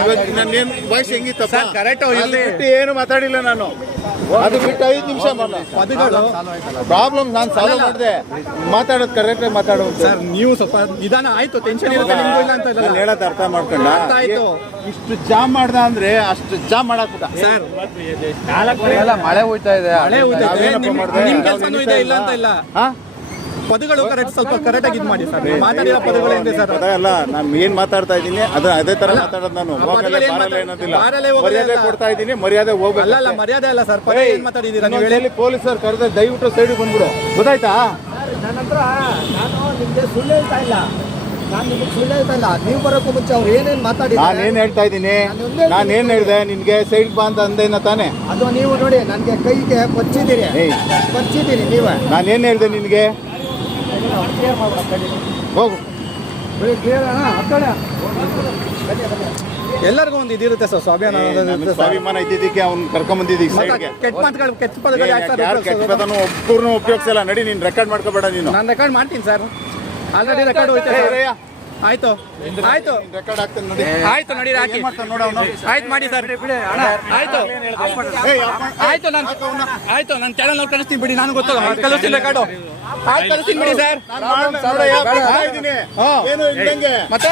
ಇವತ್ತು ನನ್ನ voice ಹೆಂಗಿತ್ತಪ್ಪ correct ಏನು ಮಾತಾಡಿಲ್ಲ ನಾನು. ಅದು ಬಿಟ್ಟು 5 ನಿಮಿಷ ಪ್ರಾಬ್ಲಮ್ ನಾನು ಸಾಲ್ವ್ ಮಾಡಿದೆ. ಮಾತಾಡೋದು ಕರೆಕ್ಟಾಗಿ ಮಾತಾಡೋದು ಸರ್. ನೀವು ಸ್ವಲ್ಪ ನಿಧಾನ ಆಯ್ತು, ಟೆನ್ಷನ್ ಇರುತ್ತೆ ನಿಮ್ಗೂ ಇಲ್ಲ ಅಂತ ಇಲ್ಲ. ಹೇಳೋದು ಅರ್ಥ ಮಾಡ್ಕೊಂಡ. ಆಯ್ತು, ಇಷ್ಟು ಜಾಮ್ ಮಾಡ್ದ ಅಂದ್ರೆ ಅಷ್ಟು ಜಾಮ್ ಮಾಡಾಕ್ಬಿಟ್ಟ ಸರ್. ಮಳೆ ಹೋಯ್ತಾ ಇದೆ, ಮಳೆ ಹೋಯ್ತೈತೆ, ನಿಮ್ ಕೆಲಸನೂ ಇದೆ ಇಲ್ಲ ಅಂತ ಇಲ್ಲ. ಹಾ ಪದಗಳು ಕರೆಕ್ಟ್, ಸ್ವಲ್ಪ ಕರೆಕ್ಟ್ ಆಗಿ ಇದು ಮಾಡಿ ಸರ್. ಮಾತಾಡಿರೋ ಪದಗಳು ಏನಿದೆ ಸರ್? ಅಲ್ಲ, ನಾನು ಏನ್ ಮಾತಾಡ್ತಾ ಇದ್ದೀನಿ ಅದೇ ತರ ಮಾತಾಡೋದು. ನಾನು ಮರ್ಯಾದೆ ಕೊಡ್ತಾ ಇದ್ದೀನಿ, ಮರ್ಯಾದೆ ಹೋಗಲ್ಲ. ಅಲ್ಲ ಮರ್ಯಾದೆ ಅಲ್ಲ ಸರ್, ಪದ ಏನ್ ಮಾತಾಡಿದ್ದೀರಾ ನೀವು ಹೇಳಿ. ಪೊಲೀಸರು ಕರೆದ ದಯವಿಟ್ಟು ಸೈಡ್ ಬಂದ್ಬಿಡು, ಗೊತ್ತಾಯ್ತಾ? ನನ್ನ ಹತ್ರ ನಾನು ನಿಮಗೆ ಸುಳ್ಳು ಹೇಳ್ತಾ ಇಲ್ಲ, ನೀವು ಬರೋಕ್ಕೂ ಮುಂಚೆ ಅವ್ರು ಏನೇನು ಮಾತಾಡಿದ್ರು. ನಾನೇನ್ ಹೇಳ್ತಾ ಇದ್ದೀನಿ, ನಾನೇನ್ ಹೇಳಿದೆ ನಿನ್ಗೆ ಸೈಡ್ ಬಾ ಅಂತ ಅಂದೇನ ತಾನೆ? ಅದು ನೀವು ನೋಡಿ ನನಗೆ ಕೈಗೆ ಕೊಚ್ಚಿದ್ದೀರಿ ನೀವೇ. ನಾನೇನ್ ಹೇಳ್ದೆ ನಿನ್ಗೆ? ಹೋಗು. ಎಲ್ಲರಿಗೂ ಒಂದು ಇದಿರುತ್ತೆ ಸರ್, ಸ್ವಾಭಿಮಾನ ಇದ್ದಿದ್ದಕ್ಕೆ ಅವ್ನು ಕರ್ಕೊಂಬಂದಿದ್ದೀವಿ. ಕೆಟ್ಟ ಮಾತುಗಳು, ಕೆಟ್ಟ ಪದಗಳು ಯಾರು ಕೆಟ್ಟ ಪದನು ಒಬ್ಬರನ್ನು ಉಪಯೋಗಿಸಲ್ಲ. ನಡಿ, ನೀನು ರೆಕಾರ್ಡ್ ಮಾಡ್ಕೋಬೇಡ. ನೀನು ನಾನು ರೆಕಾರ್ಡ್ ಮಾಡ್ತೀನಿ ಸರ್, ಆಲ್ರೆಡಿ ರೆಕಾರ್ಡ್ ಹೋಯ್ತು. ಆಯ್ತು ಆಯ್ತು ರೆಕಾರ್ಡ್ ಆಗ್ತಾನೆ ನೋಡಿ. ಆಯ್ತು ನಡಿ, ಹಾಕಿ ಆಯ್ತು ಮಾಡಿ ಸರ್. ಆಯ್ತು ಆಯ್ತು, ನಾನು ಚಾನಲ್ ನೋಡಿ ಕಳಿಸ್ತೀನಿ ಬಿಡಿ, ನಾನು ಗೊತ್ತಲ್ಲ ಕಳಿಸ್ತೀನಿ ರೆಕಾರ್ಡು. ಆಯ್ತು ಕಳಿಸ್ತೀನಿ ಬಿಡಿ ಸರ್. ಏನು ಇದ್ದಂಗೆ ಮತ್ತೆ